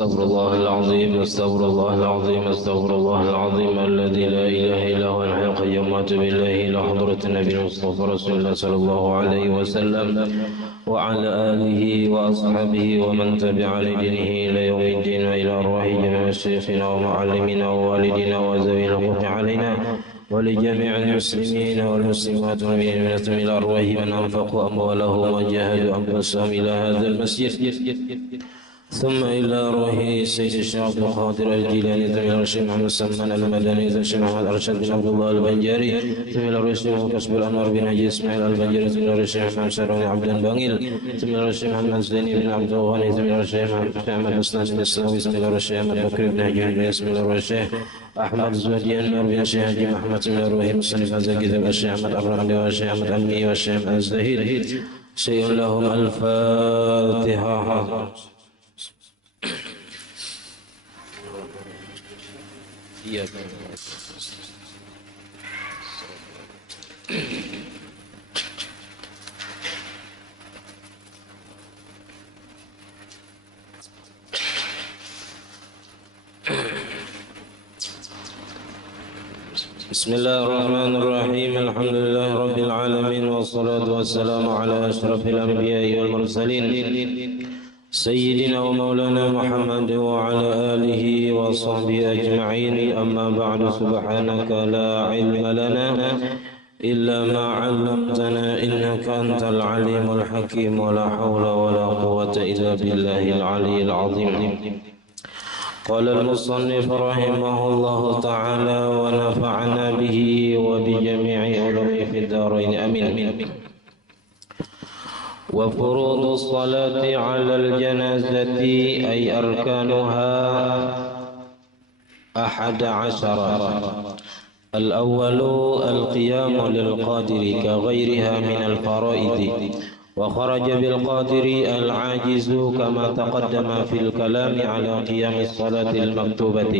استغفر الله العظيم استغفر الله العظيم استغفر الله العظيم الذي لا إله إلا هو الحي القيوم وأتوب إليه إلى حضرة النبي المصطفى رسول الله صلى الله عليه وسلم وعلى آله وأصحابه ومن تبع لدينه إلى يوم الدين وإلى أرواح جميع مشايخنا ومعلمينا ووالدينا وذوي الحقوق علينا ولجميع المسلمين والمسلمات والمؤمنات إلى أرواح من أنفقوا أموالهم وجاهدوا أنفسهم إلى هذا المسجد ثم إلى روح سيد الشيخ عبد القادر الجيلاني ثم إلى الشيخ محمد سلمان المدني ثم الشيخ محمد أرشد بن عبد الله البنجاري ثم إلى الرئيس كسب الأنوار بن حجي إسماعيل البنجاري ثم إلى الشيخ محمد شروني عبد البنيل ثم إلى الشيخ محمد زيني بن عبد الغني ثم إلى الشيخ محمد حسن بن السلاوي ثم إلى الشيخ محمد بكر بن حجي ثم إلى الشيخ أحمد زوجي النور بن الشيخ حجي محمد ثم إلى الروح مصنف الزكي والشيخ أحمد أبراهيم والشيخ أحمد أمي والشيخ أحمد الزهير شيء لهم الفاتحة. بسم الله الرحمن الرحيم الحمد لله رب العالمين والصلاة والسلام على أشرف الأنبياء والمرسلين سيدنا ومولانا محمد وعلى آله وصحبه أجمعين أما بعد سبحانك لا علم لنا إلا ما علمتنا إنك أنت العليم الحكيم ولا حول ولا قوة إلا بالله العلي العظيم. قال المصنف رحمه الله تعالى ونفعنا به وبجميع علومه في الدارين آمين. وفروض الصلاة على الجنازة أي أركانها 11. الأول القيام للقادر كغيرها من الفرائض وخرج بالقادر العاجز كما تقدم في الكلام على قيام الصلاة المكتوبة.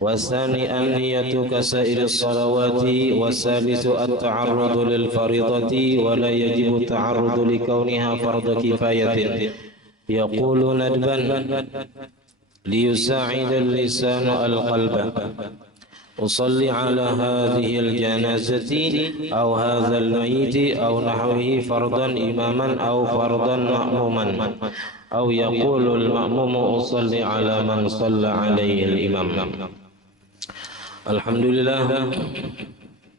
والثاني النية كسائر الصلوات. والثالث التعرض للفريضة ولا يجب التعرض لكونها فرض كفاية. يقول ندبا ليساعد اللسان القلب أصلي على هذه الجنازة أو هذا الميت أو نحوه فرضا إماما أو فرضا مأموما أو يقول المأموم أصلي على من صلى عليه الإمام. Alhamdulillah,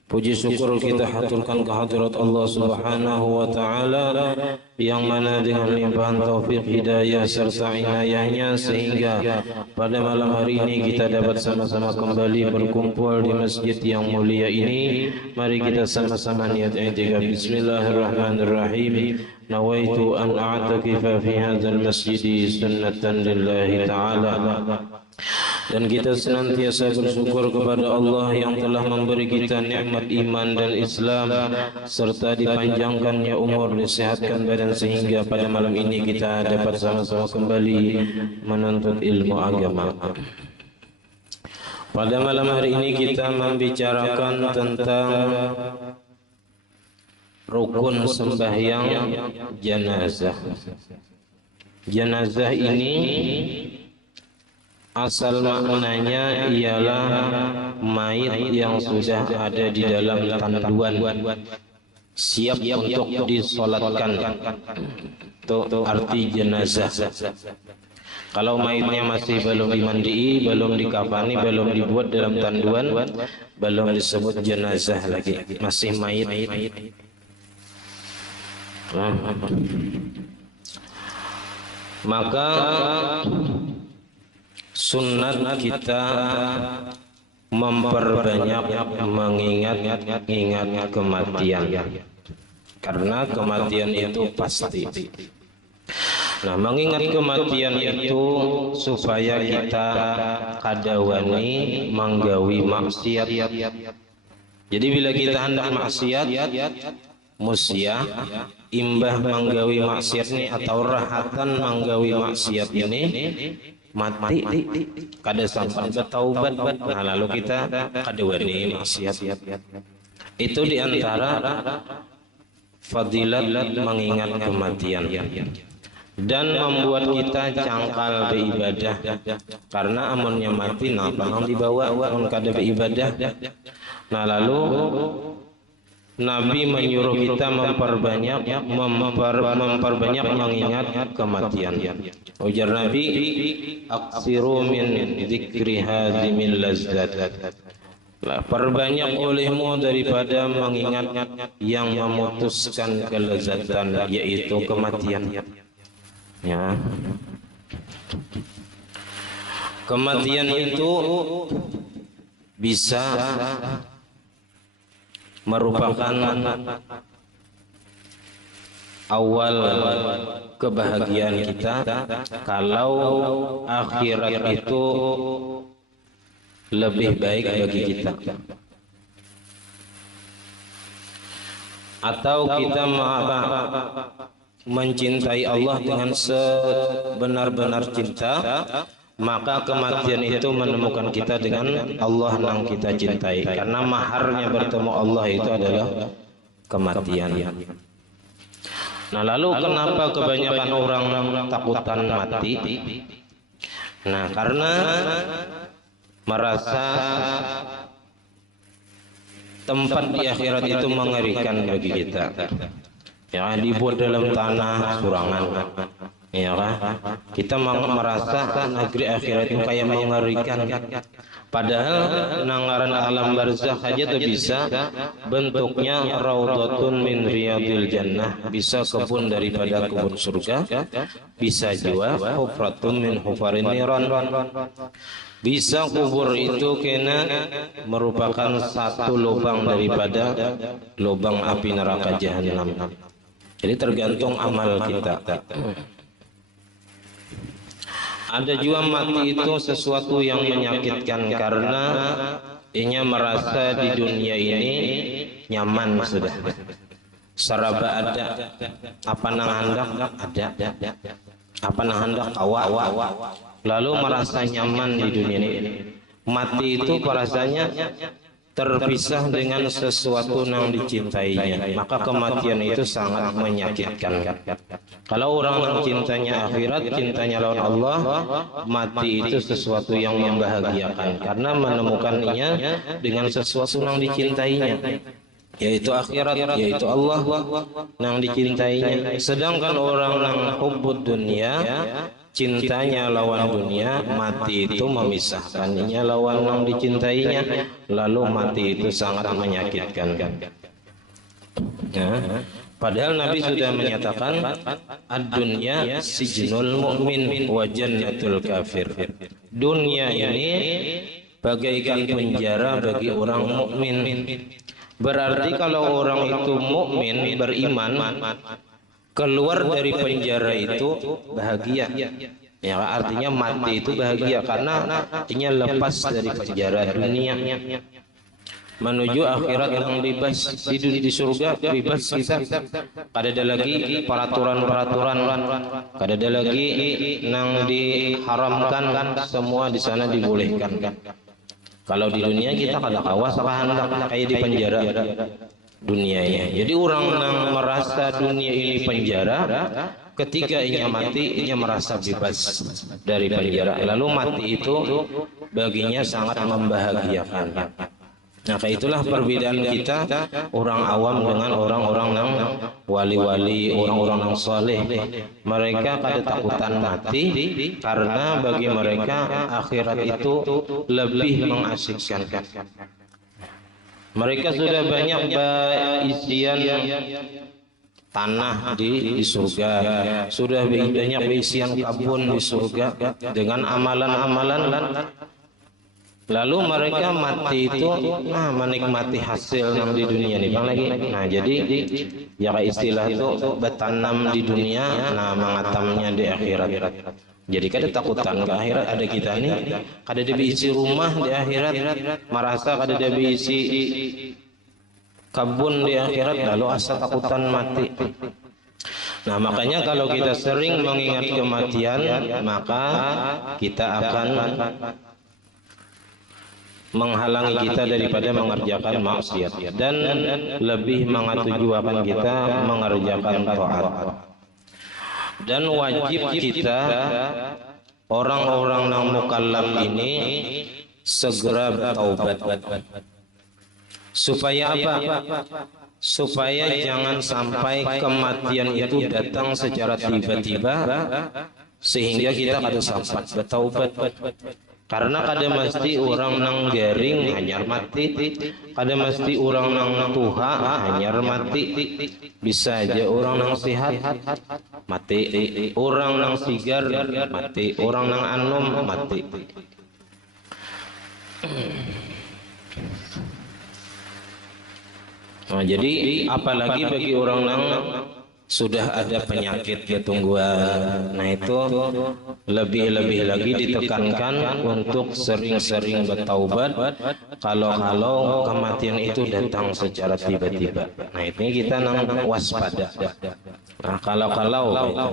puji syukur kita haturkan kehadirat Allah Subhanahu wa Ta'ala yang mana dengan limpahan taufik hidayah serta inayahnya sehingga pada malam hari ini kita dapat sama-sama kembali berkumpul di masjid yang mulia ini. Mari kita sama-sama niat i'tikaf. Bismillahirrahmanirrahim. Nawaitu an a'takifa fi hadzal masjid sunnatan lillahi ta'ala. Dan kita senantiasa bersyukur kepada Allah yang telah memberi kita nikmat iman dan Islam serta dipanjangkannya umur, disehatkan badan sehingga pada malam ini kita dapat sama-sama kembali menuntut ilmu agama. Pada malam hari ini kita membicarakan tentang rukun sembahyang jenazah. Jenazah ini asal maknanya ialah mayit yang sudah ada di dalam tanduan siap untuk disolatkan. Itu arti jenazah. Kalau mayitnya masih belum dimandii, belum dikafani, belum dibuat dalam tanduan, belum disebut jenazah lagi, masih mayit. Maka sunnat kita memperbanyak mengingat kematian, karena kematian itu pasti. Nah, mengingat kematian itu supaya kita kadawani manggawi maksiat. Jadi bila kita hendak maksiat, musyah imbah manggawi maksiat ini atau rahatan manggawi maksiat ini mati kada sampai bertaubat. Nah, lalu kita kadawani maksiat. Itu diantara fadilat mengingat kematian dan membuat kita cangkal beribadah, karena amunnya mati napa nang dibawa on kada beribadah. Nah, lalu Nabi menyuruh kita memperbanyak mengingat kematian. Ujar Nabi, aksiru min dzikri hadimil lazzat. Perbanyak olehmu daripada mengingat yang memutuskan kelezatan, yaitu kematian. Ya. Kematian itu bisa merupakan awal kebahagiaan kita kalau akhirat itu lebih baik bagi kita, atau kita mencintai Allah dengan sebenar-benar cinta, maka kematian itu menemukan kita dengan Allah yang kita cintai, karena maharnya bertemu Allah itu adalah kematian. Nah, lalu kenapa kebanyakan orang takutan mati? Nah, karena merasa tempat di akhirat itu mengerikan bagi kita. Ya, dibuat dalam tanah surangan. Ya kan? Kita merasa negeri akhirat itu kayak mengerikan. Padahal nangaran alam barzakh aja tuh bisa bentuknya raudhatun min riyadil jannah, bisa kebun daripada kebun surga, bisa juga hufratun min hufarin niran. Bisa kubur itu kena merupakan satu lubang daripada lubang api neraka jahanam. Jadi tergantung amal kita. Ada juga mati itu sesuatu yang menyakitkan, karena ianya merasa di dunia ini nyaman sudah. Saraba ada, apa nang hendak ada, apa nang hendak awak, lalu merasa nyaman di dunia ini. Mati itu rasanya terpisah dengan sesuatu yang dicintainya, maka kematian itu sangat menyakitkan. Kalau orang yang cintanya akhirat, cintanya lawan Allah, mati itu sesuatu yang membahagiakan, karena menemukannya dengan sesuatu yang dicintainya, yaitu akhirat, yaitu Allah yang dicintainya. Sedangkan orang yang hubbud dunia, cintanya lawan dunia, mati itu memisahkannya lawan yang dicintainya, lalu mati itu sangat menyakitkan. Nah, padahal Nabi sudah menyatakan ad-dunya sijnul mu'min wa jannatul kafir. Dunia ini bagaikan penjara bagi orang mukmin. Berarti kalau orang itu mukmin beriman, keluar dari penjara itu bahagia. Ya, artinya mati itu bahagia karena artinya lepas dari penjara dunia menuju akhirat yang bebas. Di surga bebas kita. Kada ada lagi peraturan-peraturan, kada ada lagi yang diharamkan, semua di sana dibolehkan. Kalau di dunia kita kada kawas kayak di penjara dunianya. Jadi orang yang merasa dunia ini penjara, ketika ia mati ia merasa bebas dari penjara, lalu mati itu baginya sangat membahagiakan. Nah, itulah perbedaan kita orang awam dengan orang-orang yang wali-wali, orang-orang yang saleh. Mereka kada takutan mati karena bagi mereka akhirat itu lebih mengasyikkan. Mereka sudah banyak isian tanah di surga, sudah banyak berisian kebun di surga dengan amalan-amalan. Lalu mereka mati itu menikmati hasil yang di dunia nih bang lagi. Nah jadi ya istilah itu bertanam di dunia, nah mengatamnya di akhirat. Jadi kada takutan ke akhirat, ada kita nih kada ada diisi rumah di akhirat, merasa kada ada diisi kebun di akhirat, lalu asa takutan mati. Nah makanya kalau kita sering mengingat kematian, maka kita akan menghalangi kita daripada mengerjakan maksiat dan lebih mengatujuakan kita mengerjakan taat. Dan wajib kita orang-orang yang mukallaf ini segera bertaubat. Supaya apa? Supaya jangan sampai kematian itu datang secara tiba-tiba sehingga kita kada sempat bertaubat. Karena kada mesti orang nang garing hanyar mati, kada mesti orang nang tuha hanyar mati. Bisa aja orang nang sehat mati, orang nang sigar mati, orang nang anom mati. Nah, jadi apalagi bagi orang nang sudah ada penyakit ketungguan, nah itu lebih-lebih lagi ditekankan untuk sering-sering bertaubat kalau kematian itu datang secara tiba-tiba. Nah ini kita nang waspada. Nah kalau gitu.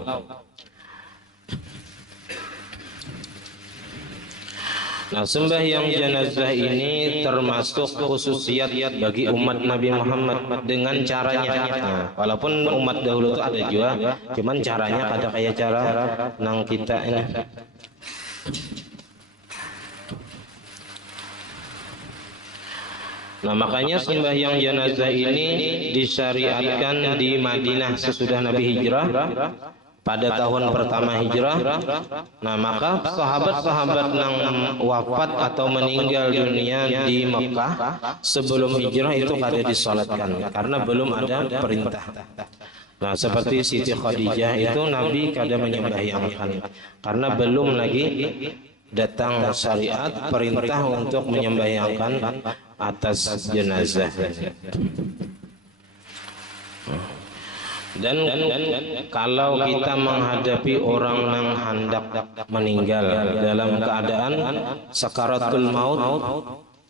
Nah sembahyang jenazah ini termasuk khususiat bagi umat Nabi Muhammad dengan caranya. Nah, walaupun umat dahulu itu ada juga, cuman caranya kada kayak cara nang kita ini. Nah makanya sembahyang jenazah ini disyariatkan di Madinah sesudah Nabi hijrah pada tahun pertama hijrah. Nah maka sahabat-sahabat yang wafat atau meninggal dunia di Mekah sebelum hijrah itu kada disolatkan karena belum ada perintah. Nah seperti Siti Khadijah itu Nabi kada menyembahyangkan karena belum lagi datang syariat perintah untuk menyembahyangkan atas jenazah. Dan kalau kita menghadapi orang yang hendak meninggal dalam keadaan sakaratul maut,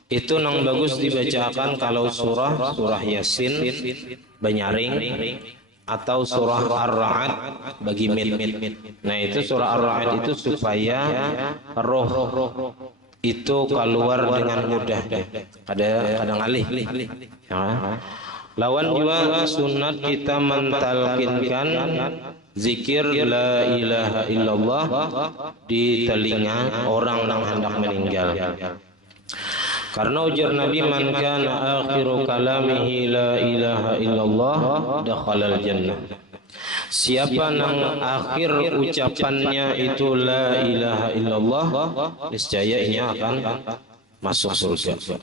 itu yang bagus dibacakan kalau surah Yasin benyaring atau surah Ar-Ra'd bagi mid. Nah itu surah Ar-Ra'd itu supaya roh itu keluar dengan mudah, kadang alih. Ya. Lawan juga sunat kita mentalkinkan zikir la ilaha illallah di telinga orang yang hendak meninggal. Karena ujar Nabi man kana akhiru kalamihi la ilaha illallah dakhalal jannah. Siapa yang akhir ucapannya itu la ilaha illallah, niscaya ia akan masuk surga.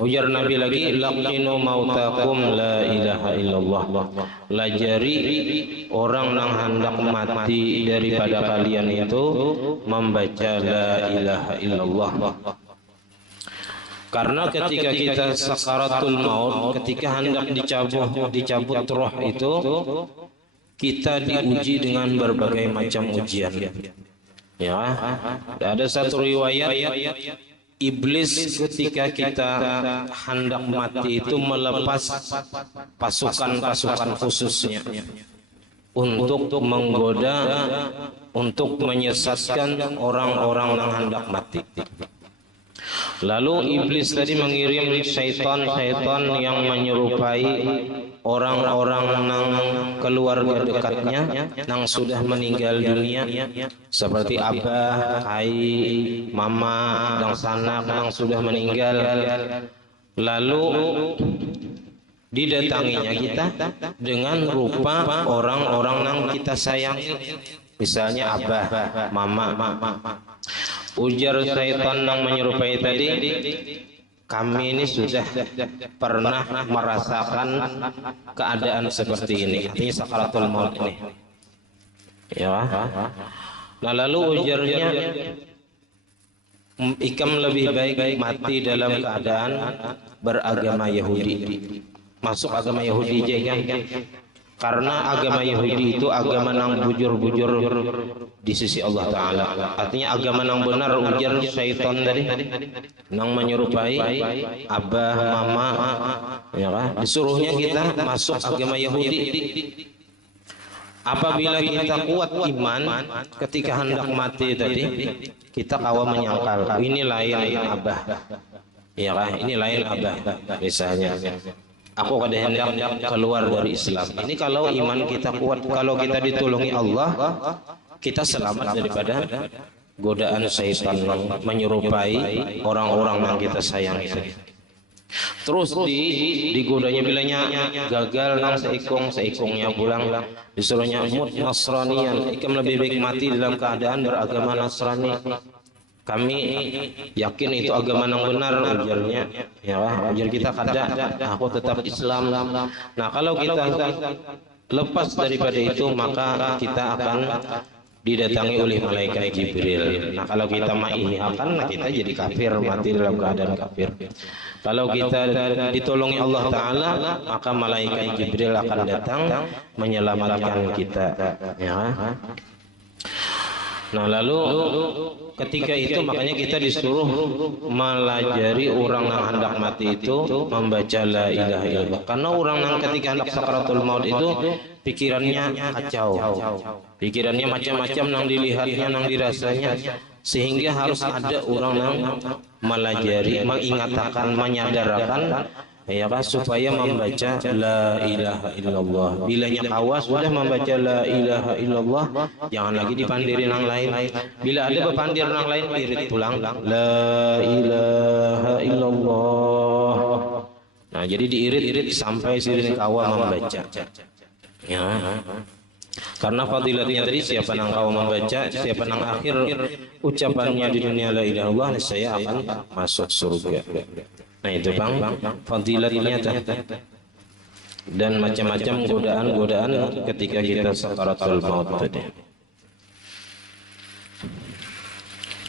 Ujar Nabi lagi laqinu mautakum la ilaha illallah. Lajari orang yang hendak mati daripada kalian itu membaca la ilaha illallah. Karena ketika kita sakaratul maut, ketika hendak dicabut roh itu, kita diuji dengan berbagai macam ujian. Ya, ada satu riwayat iblis ketika kita hendak mati itu melepas pasukan-pasukan khususnya untuk menggoda, untuk menyesatkan orang-orang yang hendak mati. Lalu iblis tadi mengirim syaitan yang menyerupai orang-orang yang keluarga dekatnya yang sudah meninggal dunia, seperti abah, ai, mama, dan sanak yang sudah meninggal. Lalu didatanginya kita dengan rupa orang-orang yang kita sayang, misalnya abah, mama. Ujar syaitan yang menyerupai tadi, kami ini sudah pernah merasakan keadaan seperti ini, artinya sakaratul maut ini. Ya. Nah lalu ujarnya, ikam lebih baik mati dalam keadaan beragama Yahudi, masuk agama Yahudi aja kan? Karena agama Yahudi itu agama nang bujur-bujur di sisi Allah Ta'ala. Artinya agama nang benar, ujar syaitan tadi, nang menyerupai abah, mama, ya kan? Disuruhnya kita masuk agama Yahudi. Apabila kita kuat iman, ketika hendak mati tadi, kita kawa menyangkal, ini lain abah, ya kan? Ini lain abah, misalnya. Aku kada hendak keluar dari Islam. Ini kalau iman kita kuat, kalau kita ditolongi Allah, kita selamat daripada godaan syaitan menyerupai orang-orang yang kita sayang itu. Terus digodanya bilanya gagal nang seikungnya pulang, disuruhnya mut Nasranian, ikam lebih baik mati dalam keadaan beragama Nasrani. Kami yakin itu agama yang benar, ujarnya. Ya, ujar kita kada, aku tetap Islam. Nah kalau kita lepas daripada itu, maka kita akan didatangi oleh malaikat Jibril. Nah kalau kita mengiyakan, kita jadi kafir, mati dalam keadaan kafir. Kalau kita ditolongi Allah Ta'ala, maka malaikat Jibril akan datang menyelamatkan kita. Ya. Nah lalu ketika itu makanya kita disuruh melajari orang yang hendak mati itu membaca la ilaha illallah. Karena orang yang ketika hendak sakaratul maut itu pikirannya kacau, pikirannya macam-macam, nang dilihatnya, nang dirasanya, sehingga harus ada orang yang melajari, mengingatkan, menyadarkan, ya kan, supaya membaca la ilaha illallah. Bilanya kawa sudah membaca la ilaha illallah, jangan lagi dipandirin yang lain. Bila ada bepandir yang lain, irit pulang la ilaha illallah. Nah jadi diirit-irit sampai sirine kawa membaca. Ya. Karena fadilatnya tadi, siapa yang kau membaca, siapa yang akhir ucapannya di dunia la ilaha illallah, saya akan masuk surga. Nah itu bang, fadilatnya dan macam-macam godaan-godaan ketika kita sakaratul maut tadi.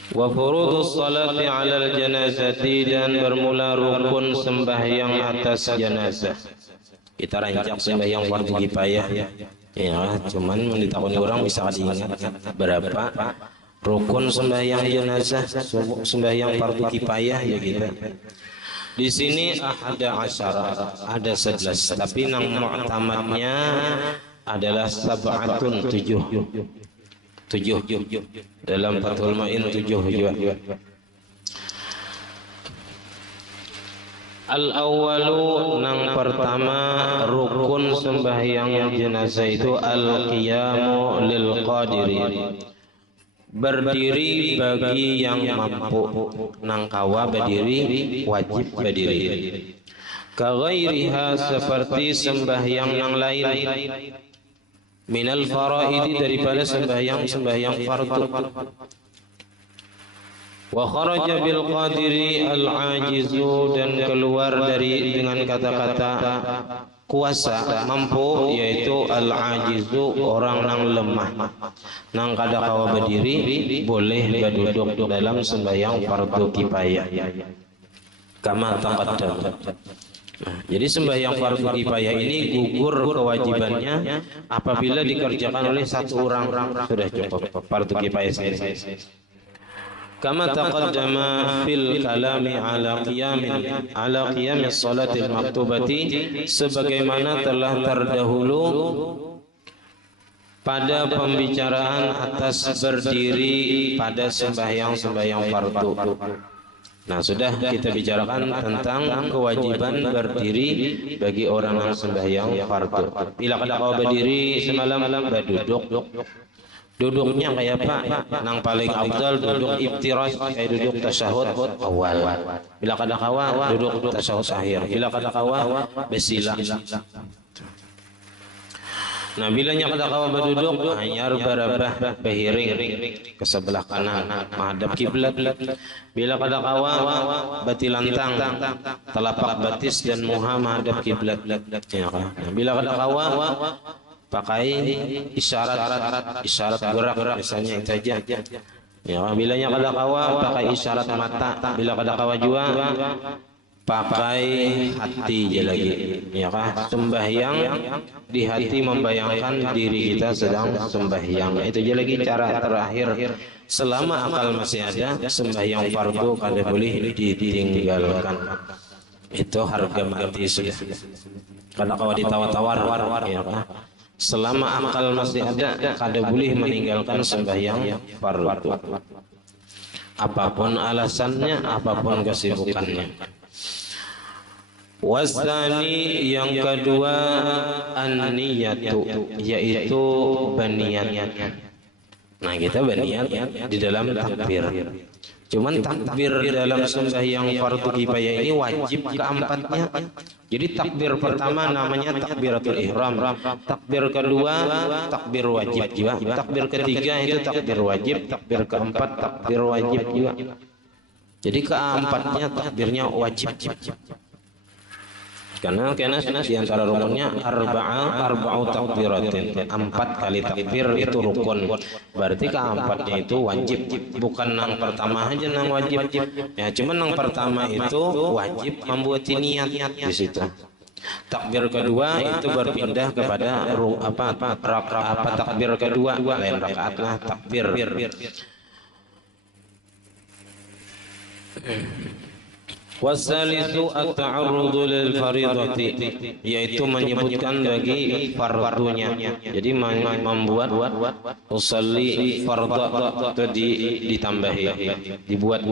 Wa furudus salati 'alal janazati, dan bermula rukun sembahyang atas jenazah. Kita rancak sembahyang fardu kifayah. Ya, cuman ditakoni orang bisa diingat berapa rukun sembahyang jenazah, sembahyang fardu kifayah ya kita. Di sini ada 11, tapi nang mu'tamadnya adalah sab'atun, 7. Dalam Fathul Mu'in 7 juga. Al-awwalu, nang pertama rukun sembahyang jenazah itu al-qiyamu lil qadiri, berdiri bagi yang mampu. Nang kawa berdiri, wajib berdiri. Kaghairiha, seperti sembahyang yang lain. Minal faraidi, daripada sembahyang fardu. Wa kharaja bil qadiri al-ajizu, dan keluar dari dengan kata-kata kuasa, mampu, yaitu al-ajizu, orang yang lemah. Nang kada kawa berdiri, boleh berduduk dalam sembahyang fardu kifayah. Kama taqaddam. Nah, jadi sembahyang fardu kifayah ini gugur kewajibannya apabila dikerjakan oleh satu orang, sudah cukup fardu kifayah saja. Kama taqaddama fil kalami ala qiyamis salatil maktubati, sebagaimana telah terdahulu pada pembicaraan atas berdiri pada sembahyang fardu. Nah sudah kita bicarakan tentang kewajiban berdiri bagi orang yang sembahyang fardu. Bila kada kau berdiri semalam, berduduk. Duduknya kayak apa? Nang paling afdal duduk iftirash, kayak duduk tasyahud awal. Bila kada kawa, duduk tasyahud akhir. Bila kada kawa, besilah. Nah, bilanya kada kawa berduduk, hanya barabah bahiring ke sebelah kanan menghadap kiblat. Bila kada kawa bati lantang, telapak batis dan muha menghadap kiblat. Ya, nah, bila kada kawa pakai isyarat gerak misalnya itu aja. Ya, bilanya kada kawa pakai isyarat mata, bila kada kawa juga pakai hati je lagi, ya kah? Sembahyang di hati membayangkan diri kita sedang sembahyang. Itu je lagi cara terakhir. Selama akal masih ada, sembahyang fardu kada boleh ditinggalkan. Itu harga mati sudah. Kada kawa ditawar-tawar, ya kah? Selama akal masih ada, kada boleh meninggalkan sembahyang fardu. Apapun alasannya, apapun kesibukannya. Wasani yang kedua an-niyatu, yaitu berniat. Nah, kita berniat di dalam takbir. Cuman takbir dalam sembahyang fardu kifayah ini wajib keempatnya. Jadi takbir pertama namanya takbiratul ihram, takbir kedua takbir wajib juga, takbir ketiga itu takbir wajib, takbir keempat takbir wajib juga. Jadi keempatnya takbirnya wajib. Karena di antara rukunnya arba'u takbiratin, 4 kali takbir itu rukun. Berarti keempatnya itu wajib, bukan yang pertama aja yang wajib. Ya, cuman yang pertama itu wajib membuat niat di situ. Takbir kedua itu berpindah kepada takbir kedua, lain rakaatlah takbir. Wasalisu at-ta'arrudu lil faridati, yaitu menyebutkan bagi fardunya. Jadi membuat usolli fardhu itu ditambahi, dibuat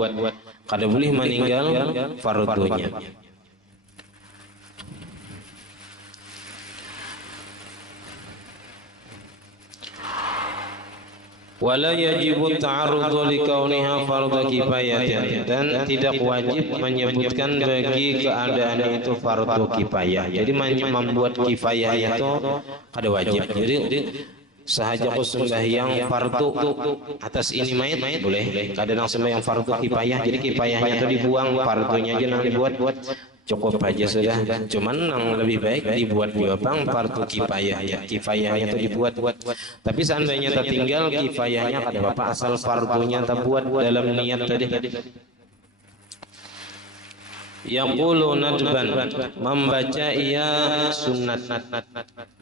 kada boleh meninggal fardunya. Wala yajibu ta'arrudu likauniha fardhu kifayatin, dan tidak wajib menyebutkan bagi keadaan itu fardhu kifayah. Jadi membuat kifayah itu kada wajib. Jadi sahaja sembahyang fardu atas ini mayat boleh. Kadang sembahyang fardu kifayah, jadi kifayahnya itu dibuang, fardunya aja yang dibuat. Cukup aja sudah. Cuman yang lebih baik dibuat juga bang fardu kifayah, ya kifayahnya itu dibuat. Tapi seandainya tertinggal kifayahnya kada apa, asal fardunya terbuat dalam niat tadi. Yaqulu nadban, membaca ia sunat.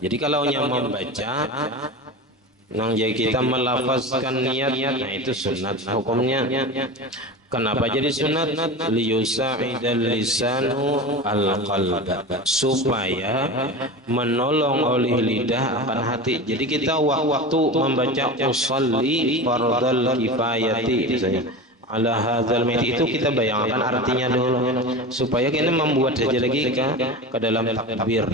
Jadi kalau yang membaca nang jadi kita melafazkan niat, nah itu sunat hukumnya. Kenapa jadi sunat? Liyusa'idal lisanu al-qalba, supaya menolong oleh lidah akan hati. Jadi kita waktu membaca usolli fardal kifayati misalnya ala hadzal mayit, itu kita bayangkan artinya dulu supaya kita membuat saja lagi ke dalam takbir.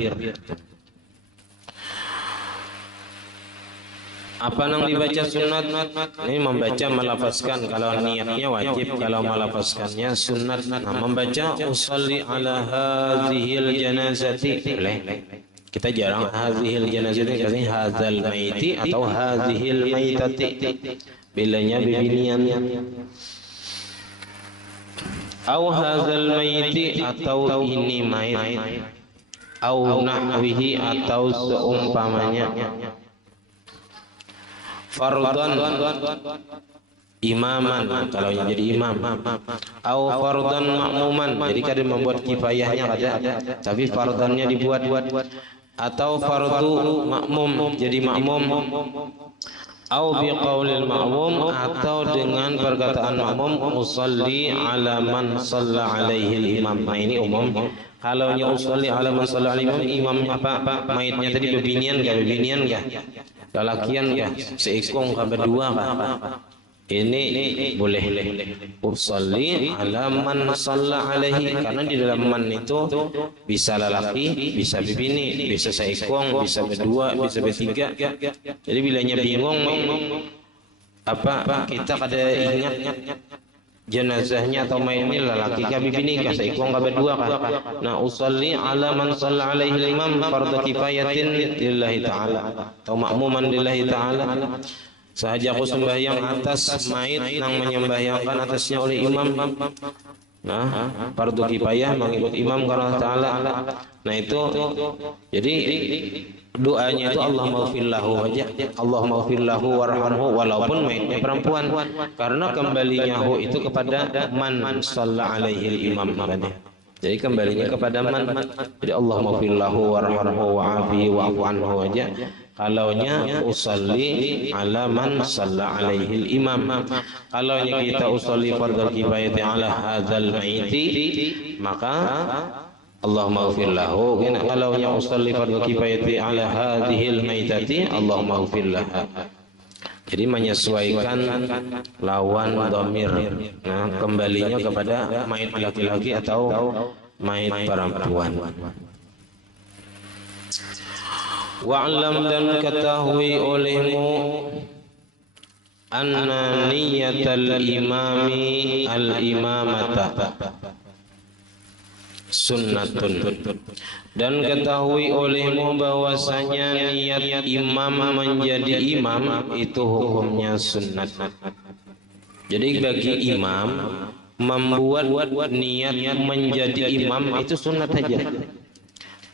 Apa yang dibaca sunat? Ini membaca melafazkan, kalau niatnya wajib, kalau melafazkannya sunat. Nah, membaca usolli ala hadzihil janazati boleh. Kita jarang hadzihil janazati, katanya hadzal maiti atau hadzihil maitati, bilanya bibinian. Au hadzal maiti, atau ini mayit, au nahwihi, atau seumpamanya. Fardhan imaman, kalau jadi imam, au fardhan makmuman, jadi kadang membuat kifayahnya ada, tapi fardhannya dibuat, atau fardu makmum, jadi makmum, au biqaulil makmum, atau dengan perkataan makmum usolli ala man shalla alaihi imam. Nah, ini umum. Kalau nya usolli ala man shalla alaihi imam, apa mayitnya tadi bebinian kah? Lalakian ya, seikong berdua kah? Ini boleh. Usolli ala man shalla alaihi, karena di dalam man itu bisa lalaki, bisa bibini, bisa seikong, bisa berdua, bisa bertiga. Jadi bilanya bingung apa kita kada ingat jenazahnya atau mayitnya lelaki ka bibini ka saikuang ka berdua ka. Nah, usalli ala man shalla alaihi imam fardhu kifayatin lillahi ta'ala atau makmuman lillahi ta'ala. Sahaja aku sembahyang atas mayit nang menyembahyangkan atasnya oleh imam. Nah, fardhu kifayah mengikut imam karena ta'ala. Nah itu jadi doanya itu Allah maghfirlahu aja, Allah maghfirlahu warhamhu, walaupun mayitnya perempuan, karena kembalinya hu itu kepada man shalla alaihi imam. Jadi kembalinya kepada man. Jadi Allah maghfirlahu warhamhu wa'afihi wa'fu anhu aja. Kalaunya usalli ala man shalla alaihi imam. Kalaunya kita usalli fardhu kifayati ala hadzal maiti, maka Allahumma ighfir lahu. Kalaunya usalli fardhu kifayati ala hadhil maitati, Allahumma ighfir laha. Jadi menyesuaikan lawan dhamir. Nah, kembalinya kepada mayit laki-laki atau mayit perempuan. Wa'lam dan ketahui olehmu anna niyatal imami al-imamata sunnatun, dan ketahui olehmu bahwasanya niat imam menjadi imam itu hukumnya sunnat. Jadi bagi imam membuat niat menjadi imam itu sunnat saja.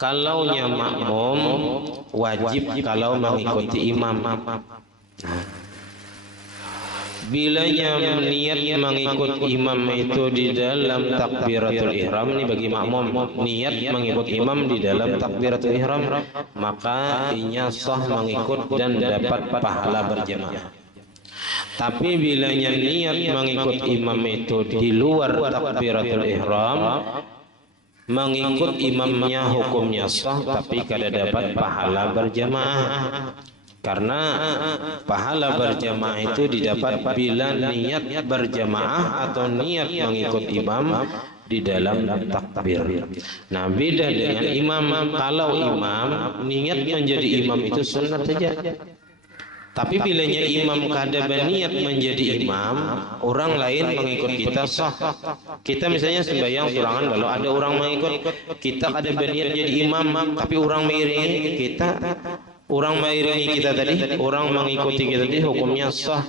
Kalaunya makmum wajib kalau mengikuti imam. Bilanya niat mengikut imam itu di dalam takbiratul ihram, ini bagi makmum niat mengikut imam di dalam takbiratul ihram, maka inya sah mengikut dan dapat pahala berjamaah. Tapi bilanya niat mengikut imam itu di luar takbiratul ihram, mengikut imamnya hukumnya sah tapi kada dapat pahala berjamaah. Karena pahala berjamaah itu didapat bila niat berjamaah atau niat mengikut imam di dalam takbir. Nah, beda dengan imam. Kalau imam niat menjadi imam itu sunat saja. Tapi bilanya imam kada berniat menjadi imam, orang lain mengikut kita sah. Kita misalnya sembahyang surangan, lalu ada orang mengikut kita kada berniat jadi imam, tapi orang mengiringi kita. Orang mengiringi kita tadi, orang mengikuti kita tadi, hukumnya sah.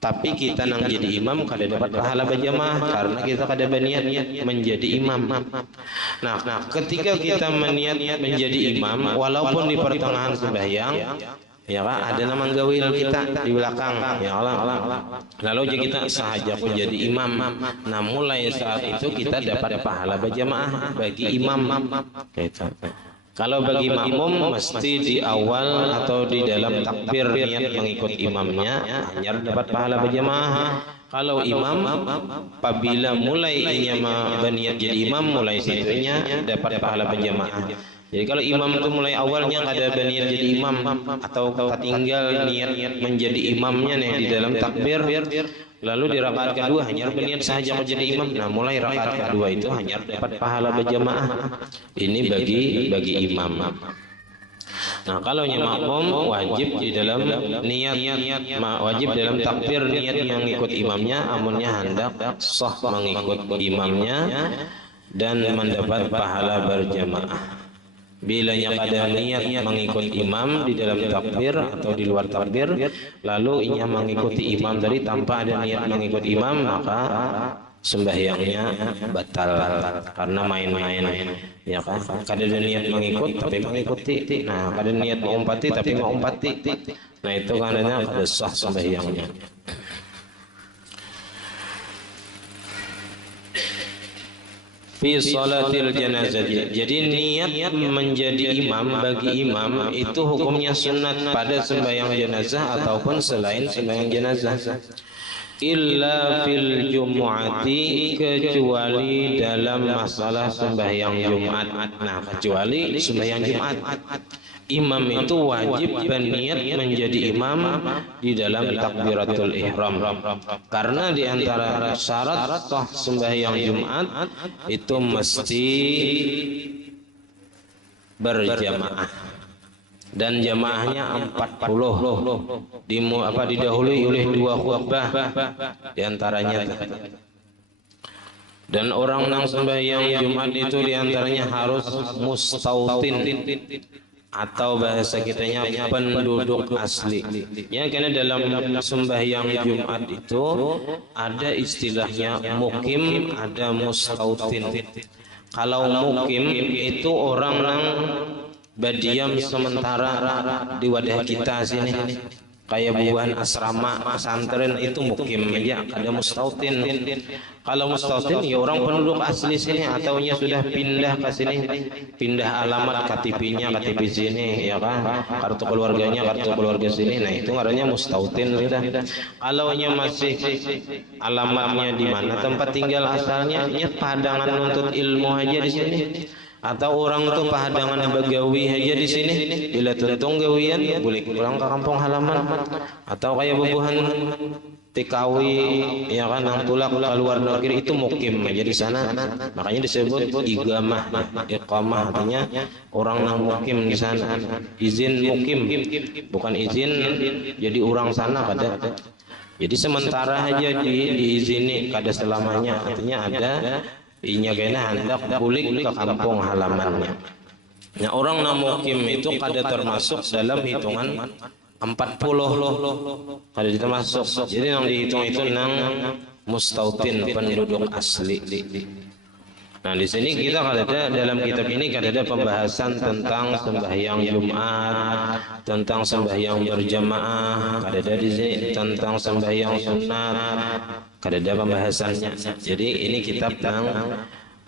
Tapi kita nang jadi imam kada dapat pahala berjamaah karena kita kada berniat menjadi imam. Nah, ketika kita berniat menjadi imam, walaupun di pertengahan sembahyang, ya kan, ada nama gawil kita di belakang, ya Allah. Lalu kita sahaja pun jadi imam. Nah, mulai saat itu kita dapat pahala berjamaah bagi imam. Kalau bagi makmum mesti di awal atau di dalam takbir niat mengikut imamnya hanya dapat pahala berjamaah. Kalau imam apabila mulai inya berniat jadi imam, mulai situnya dapat pahala berjamaah. Jadi kalau imam itu mulai awalnya ada berniat jadi imam atau tinggal niat menjadi imamnya nih di dalam takbir, lalu di rakaat kedua hanya berniat saja menjadi imam. Nah, mulai rakaat kedua itu hanya dapat pahala berjamaah. Ini bagi imam. Nah, kalau makmum wajib di dalam niat wajib dalam takbir niat yang ikut imamnya, amunnya hendak sah mengikut imamnya dan mendapat pahala berjamaah. Bilanya kada niat mengikut imam di dalam takbir atau di luar takbir, lalu inya mengikuti imam tadi tanpa ada niat mengikut imam, maka sembahyangnya batal karena main-main, ya kan? Kada ada niat mengikut tapi mengikuti. Nah, kada niat mengumpati tapi mengumpati. Nah, itu karena kada sah sembahyangnya. Fi salatil janazah. Jadi niat menjadi imam bagi imam itu hukumnya sunat pada sembahyang jenazah ataupun selain sembahyang jenazah. Illa fil jumu'ati, kecuali dalam masalah sembahyang Jumat. Nah, kecuali sembahyang Jumat, imam itu wajib berniat menjadi imam di dalam takbiratul ihram. Karena di antara syarat sah sembahyang Jumat itu mesti berjamaah. Dan jamaahnya 40 didahului oleh 2 khutbah di antaranya Dan orang nang sembahyang Jumat itu diantaranya harus mustautin atau bahasa kitanya penduduk asli. Ya, karena dalam sembahyang Jumat itu ada istilahnya mukim, ada mustautin. Kalau mukim itu orang yang berdiam sementara di wadah kita sini, kayak buahan asrama pesantren itu mukim ya. Ada mustautin. Kalau mustautin ya orang penduduk asli sini ataunya sudah pindah ke sini, pindah alamat KTP-nya KTP sini ya kan, kartu keluarganya kartu keluarga sini. Nah itu ngarannya mustautin sudah. Kalaunya masih alamatnya di mana tempat tinggal asalnya, ya padangan nuntut ilmu aja di sini. Atau orang tuh pahadangan begawi aja di sini, bila tentung gawian boleh pulang ke kampung halaman. Atau kayak bubuhan TKW ya kan, yang tulak ke luar negeri itu mukim aja di sana. Makanya disebut iqamah. Iqamah artinya orang yang mukim di sana. Izin mukim, bukan izin jadi orang sana kada. Jadi sementara aja diizini, kada selamanya. Artinya ada inya kena hendak pulik ke kampung halamannya. Nah orang namukim itu kada termasuk dalam hitungan 40, kada termasuk. Jadi yang dihitung itu nang mustautin, penduduk asli. Nah di sini kita kada ada dalam kitab ini kada ada pembahasan tentang sembahyang Jumat, tentang sembahyang berjamaah, kada ada di sini tentang sembahyang sunat, kada ada pembahasannya. Jadi ini kitab yang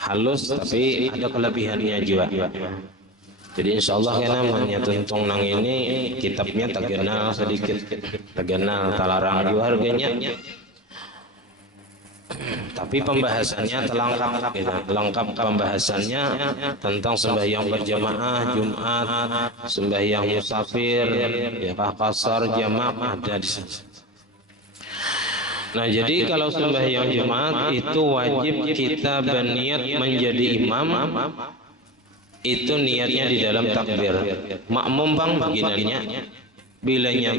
halus tapi ada kelebihannya juga. Jadi insya Allah kena menyentuh nang ini kitabnya terkenal sedikit, terkenal talarang juga harganya. Tapi pembahasannya terlengkap, lengkap pembahasannya tentang sembahyang berjamaah Jumat, sembahyang musafir, ya qasar, jamak ada di sana. Nah jadi kalau sembahyang Jumat itu wajib kita berniat menjadi imam. Itu niatnya di dalam takbir. Makmum bang baginannya bilanya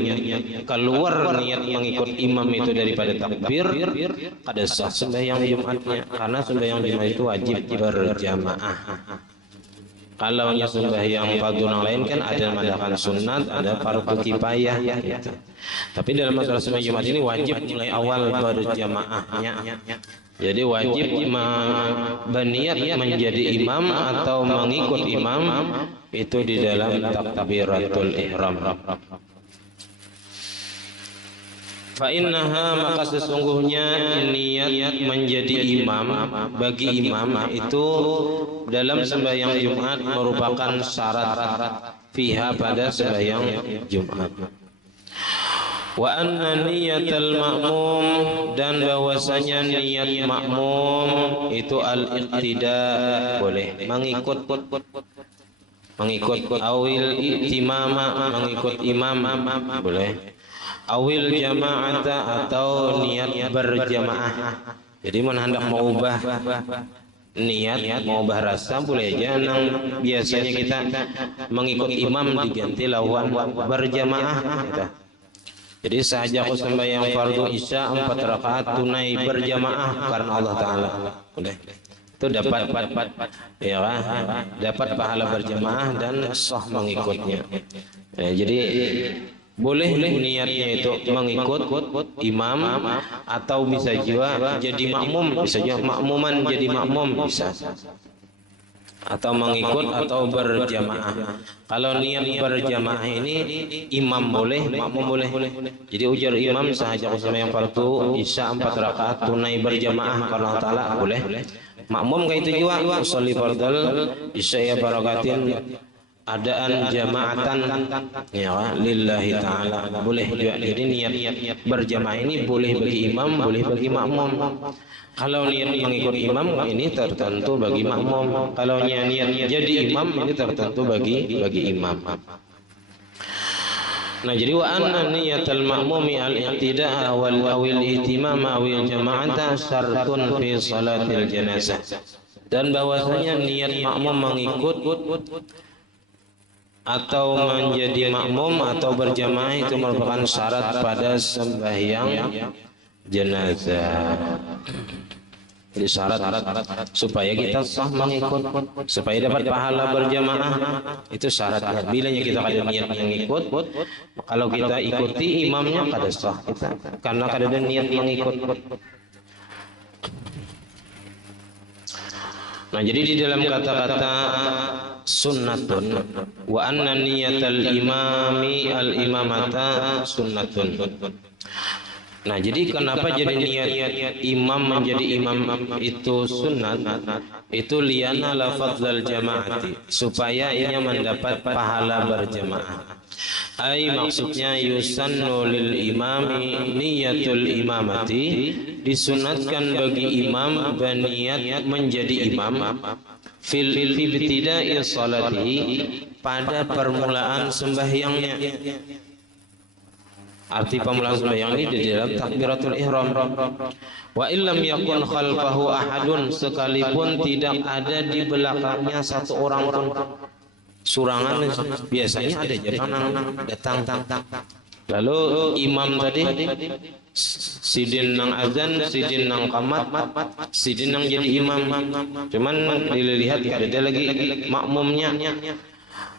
keluar niat mengikut imam itu daripada takbir, kada sah sembahyang Jumatnya, karena sembahyang Jumat itu wajib berjamaah. Kalau sembahyang fardu yang lain kan ada madakan sunat, ada fardu kifayah gitu. Tapi dalam masalah sembahyang Jumat ini wajib mulai awal berjamaahnya. Jadi wajib berniat menjadi imam atau mengikut imam itu di dalam takbiratul ihram. Fa innaha, maka sesungguhnya niat menjadi imam bagi imam itu dalam sembahyang Jumat merupakan syarat fiha pada sembahyang Jumat. Wa anna niyatal ma'mum, dan bahwasanya niat makmum itu al-iqtida, boleh mengikut awil itimama, mengikut imam boleh, awil jama'ata atau niat berjamaah. Jadi mana hendak mau ubah niat, mau ubah rasa boleh aja. Nang biasanya kita mengikut imam diganti lawan berjamaah kita. Jadi sahaja aku sembahyang fardu isya 4 rakaat tunai berjamaah karena Allah Taala. Udah. Itu dapat ya kan? Dapat pahala berjamaah dan sah mengikutnya. Ya, jadi boleh niatnya itu mengikut imam atau bisa juga jadi makmum, bisa juga makmuman jadi makmum bisa. Atau mengikut atau berjamaah. Kalau niat berjamaah ini imam boleh, makmum boleh. Jadi ujar imam sahaja sembahyang fardu isya 4 rakaat tunai berjamaah karena Allah Taala boleh. Makmum kayak itu juga usolli fardal isya barakatin adaan jamaatan ya lillahi taala boleh juga. Jadi niat berjamaah ini boleh bagi imam, boleh bagi makmum. Kalau niat mengikut imam ini tertentu bagi makmum. Kalau niat jadi imam ini tertentu bagi imam. Nah jadi wa anna niyatal ma'mumi al-iqtida'a wal awil ihtimam awil jama'ata syartun fi salatil janazah. Dan bahwasanya niat makmum mengikut atau menjadi makmum atau berjamaah itu merupakan syarat pada sembahyang jenazah. Jadi syarat supaya kita sah mengikut, supaya dapat pahala berjamaah, itu syaratnya. Bila kita ada niat yang ikut, kalau kita ikuti imamnya kada sah kita, karena kada ada niat mengikut. Nah, jadi di dalam kata-kata sunnatun wa anna niyatal imami al imamata sunnatun. Nah, jadi kenapa jadi niat imam menjadi imam itu sunnat? Itu liana lafadzal jamaati, supaya ia mendapat pahala berjamaah. Ai maksudnya yusannu lil imami niyatul imamati, disunatkan bagi imam berniat menjadi imam fil ibtida'i salatihi, pada permulaan sembahyangnya. Arti pemulaan sembahyang ini di dalam takbiratul ihram. Wa illam yakun khalfahu ahadun, sekalipun tidak ada di belakangnya satu orang pun. Surangan biasanya ada jalan datang. Lalu imam tadi sidin nang azan, sidin nang qamat, sidin nang jadi imam. Cuman dilihat ada lagi makmumnya.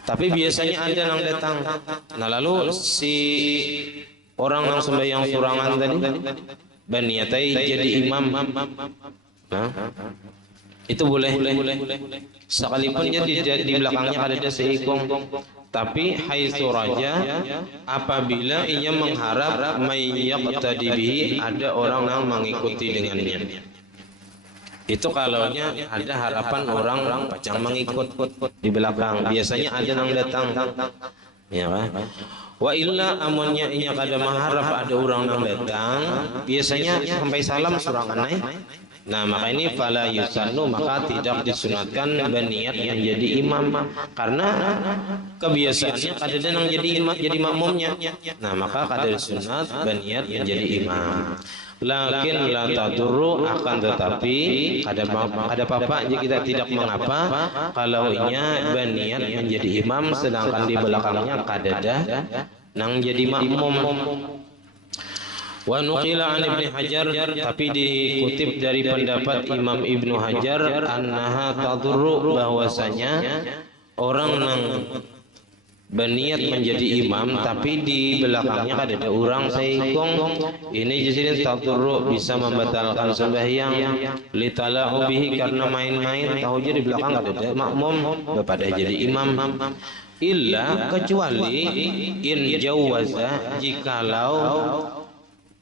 Tapi biasanya ada yang datang. Nah, lalu si orang yang sembahyang surangan tadi berniatai jadi imam. Nah, itu boleh. Sekalipun dia di belakangnya ada seikung. Tapi haitsu raja, apabila ia mengharap mayyaqtadi bihi, ada orang yang mengikuti dengannya. Itu kalaunya ada harapan orang pacang mengikut di belakang. Biasanya ada yang datang. Ya kan? Wa illa amunnya inya kada mengharap ada orang yang datang, biasanya sampai salam surangan naik. Nah, maka ini fala yusannu, maka tidak disunatkan berniat menjadi imam, karena kebiasaannya kada ada yang jadi imam, jadi makmumnya. Nah, maka kada disunat berniat menjadi imam. Lakin la tadurru, akan tetapi ada apa-apa jika kita tidak mengapa kalau inya berniat menjadi imam sedangkan di belakangnya kadada nang jadi makmum. Wa nuqila an Ibnu Hajar, tapi dikutip dari pendapat Imam Ibnu Hajar, annaha tadurru, bahwasanya orang nang berniat menjadi imam tapi di belakangnya ada orang seikong, ini jadi tadurru, bisa membatalkan sembahyang. Litalahu bihi, karena main-main tahu jadi di belakang ada makmum pada jadi imam. Illa, kecuali in jawaza, jikalau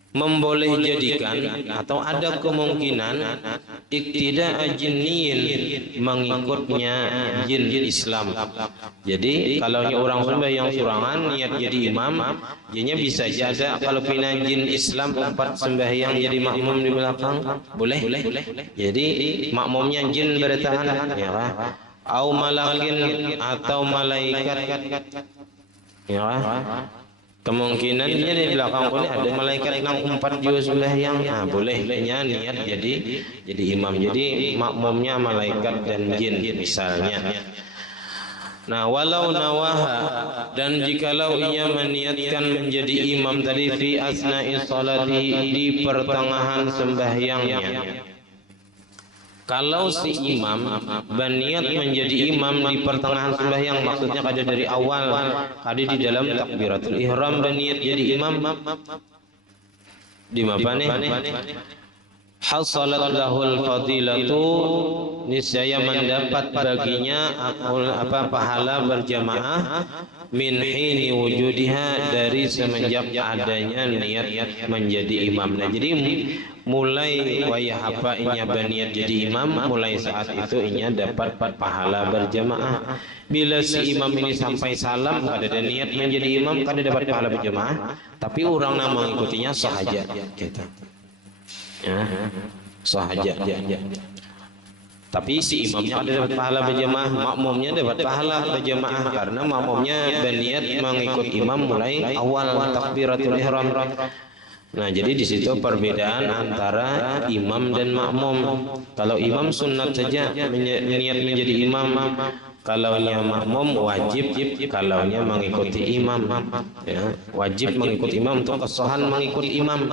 memboleh jadikan atau ada kemungkinan iktida'a jinniyin, mengikutnya jin Islam. Jadi kalau orang sembahyang surangan niat jadi imam, jinnya bisa jadi kalau pina jin Islam empat sembahyang jadi makmum di belakang, boleh. Jadi makmumnya jin bertahan, ya kan? Au malakin, atau malaikat, ya kan? Kemungkinan dia di belakang ini ada malaikat yang empat juga sembahyang, nah bolehnya niat jadi imam, jadi makmumnya malaikat dan jin misalnya. Nah, walau nawaha, dan jikalau ia meniatkan menjadi imam tadi fi asna'i salati, di pertengahan sembahyangnya. Kalau si imam berniat menjadi imam di pertengahan sembahyang, maksudnya kada dari awal, kada di dalam takbiratul ihram berniat jadi imam, di mana nih? Hasalat lahul fadilatu, niscaya mendapat baginya pahala berjamaah, min hini wujudiha, dari semenjak adanya niat menjadi imam. Nah, jadi mulai wayah apa inya berniat jadi imam, mulai saat itu inya dapat pahala berjamaah. Bila si imam ini sampai salam kada ada niat menjadi imam, kada dapat pahala berjamaah, tapi orang yang mengikutinya sahaja kita. Ya, sahaja. Tapi si imamnya ada dapat pahala berjamaah, makmumnya dapat pahala berjamaah, karena makmumnya berniat mengikut imam mulai awal takbiratul ihram. Nah, jadi di situ perbedaan antara imam dan makmum. Kalau imam sunat saja niat menjadi imam, kalaunya makmum wajib, kalaunya mengikuti imam. Ya, wajib mengikuti imam untuk kesahan mengikuti imam.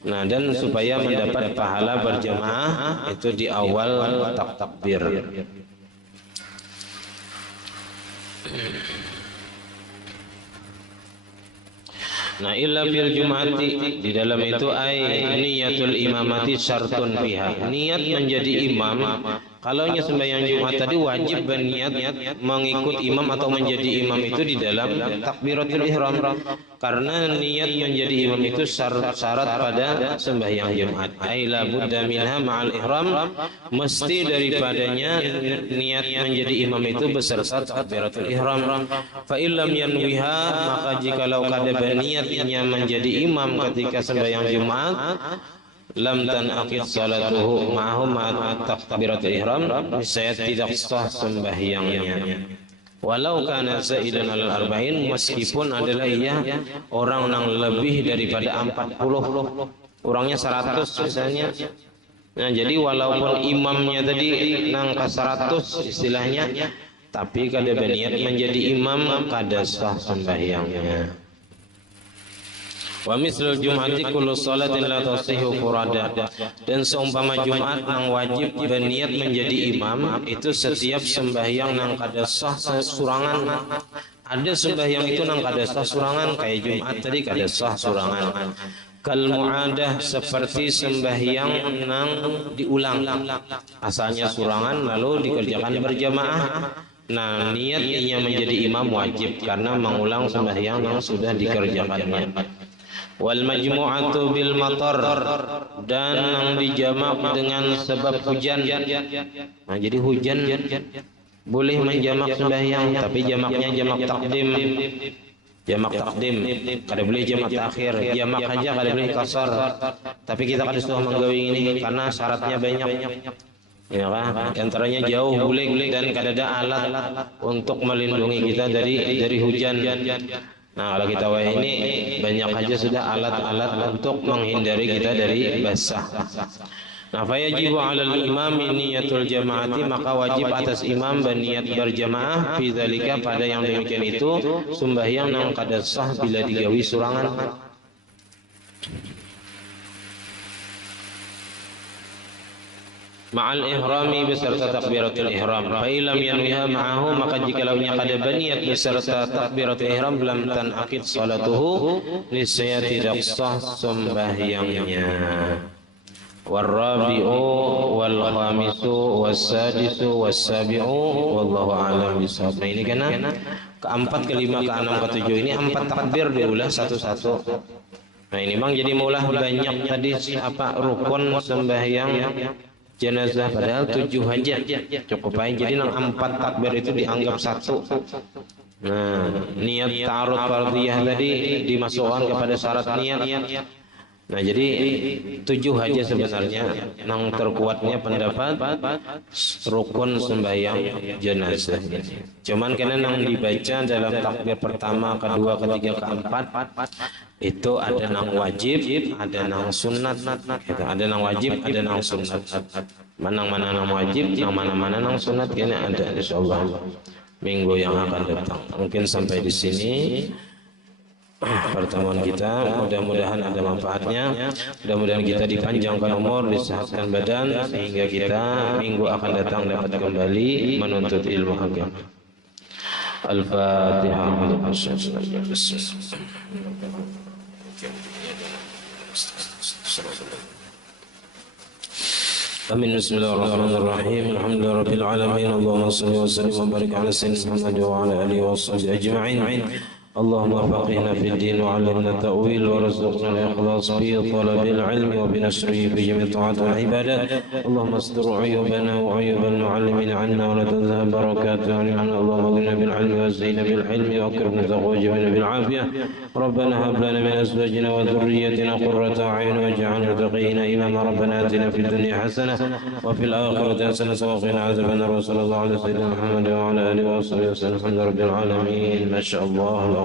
Nah, dan supaya mendapat pahala berjamaah itu di awal takbir. Nah, illa fil jum'ati, di dalam itu niyatul imamati syartun fiha. Niat menjadi imam, kalaunya sembahyang Jumat tadi wajib berniat mengikut imam atau menjadi imam itu di dalam takbiratul ihram. Karena niat menjadi imam itu syarat pada sembahyang Jumat. Ai la budda minha ma'al ihram, mesti daripadanya niat menjadi imam itu beserta takbiratul ihram. Fa illam yanwiha, maka jikalau kada berniatnya menjadi imam ketika sembahyang Jumat, lam tanaqid salatuhu ma'ahu takbiratul ihram, saya tidak sah sembahyangnya. Walau kana zaidan alal arba'in, meskipun adalah ia orang yang lebih daripada 40, orangnya 100 misalnya. Nah, jadi walaupun imamnya tadi nangka 100 istilahnya, tapi kada berniat menjadi imam, kada sah sembahyangnya. Wa mislul jum'ati kullu salatin la tasihhu furada, dan seumpama Jumat nang wajib berniat menjadi imam itu setiap sembahyang nang kada sah surangan. Ada sembahyang itu nang kada sah surangan, kayak Jumat tadi kada sah surangan. Kal mu'adah, seperti sembahyang nang diulang, asalnya surangan lalu dikerjakan berjamaah. Nah, niatnya menjadi imam wajib karena mengulang sembahyang yang sudah dikerjakannya. Wal majmu'atu bil matar, dan yang dijamak dengan sebab hujan. Nah, jadi hujan boleh menjamak sembahyang, tapi jamaknya jamak takdim. Jamak takdim, kada boleh jamak takhir. Jamak aja kada boleh kasar. Tapi kita kada suka menggawi ini karena syaratnya banyak. Ya kan? Antaranya jauh boleh dan kada ada alat untuk melindungi kita dari hujan. Nah, kalau kita ini banyak aja sudah alat-alat untuk menghindari kita dari basah. Nah, fayajibu 'alal imam niyatul jamaati, maka wajib atas imam berniat berjamaah fi dzalika, pada yang demikian itu sembahyang nang kada sah bila digawi surangan. Ma'al ihrami, beserta takbiratul ihram. Fa illam yanwiha ma'ahu, maka jikalaunya kada berniat beserta takbiratul ihram, lam tanaqid salatuhu, niscaya tidak sah sembahyangnya. Warrabi'u wal khamisu wassadisu wassabi'u wallahu a'lam bishawab. Nah, ini karena keempat, kelima, keenam, ketujuh ini 4 takbir diulah satu-satu. Nah, ini Bang jadi maulah banyak tadi rukun sembahyang jenazah, padahal 7 aja cukup aja. Jadi nang 4 takbir itu dianggap satu. Nah, niat ta'arud fardhiyah tadi dimasukkan kepada syarat niat. Nah, jadi 7 aja sebenarnya nang terkuatnya pendapat rukun sembahyang jenazah. Cuman karena nang dibaca dalam takbir pertama, kedua, ketiga, keempat itu ada nang wajib, ada nang sunat, gitu. Ada nang wajib, ada nang sunat. Mana nang wajib, mana nang sunat, ini ada insyaallah minggu yang akan datang. Mungkin sampai di sini pertemuan kita, mudah-mudahan ada manfaatnya, mudah-mudahan kita dipanjangkan umur, disehatkan badan, sehingga kita minggu akan datang dapat kembali menuntut ilmu agama. Al-Fatihah. Amin. Bismillahirrahmanirrahim. Alhamdulillahi rabbil alamin. Allahumma shalli wa sallim wa barik ala sayyidina Muhammad wa ala alihi wa sahbihi ajma'in. اللهم فقهنا في الدين وعلمنا التأويل وارزقنا الإخلاص في طلب العلم وبنشره في جميع الطاعات والعبادات. اللهم استر عيوبنا وعيوب المعلمين عنا ولا تذهب بركاته عنا. اللهم اغننا بالعلم وزينا بالحلم واكرمنا وجبنا بالعافية. ربنا هب لنا من أزواجنا وذريتنا قرة أعين واجعلنا للمتقين إماما. ربنا آتنا في الدنيا حسنة وفي الآخرة حسنة وقنا عذاب النار. وصلى الله على سيدنا محمد وعلى آله وصحبه وسلم. الحمد لله رب العالمين. ما شاء الله.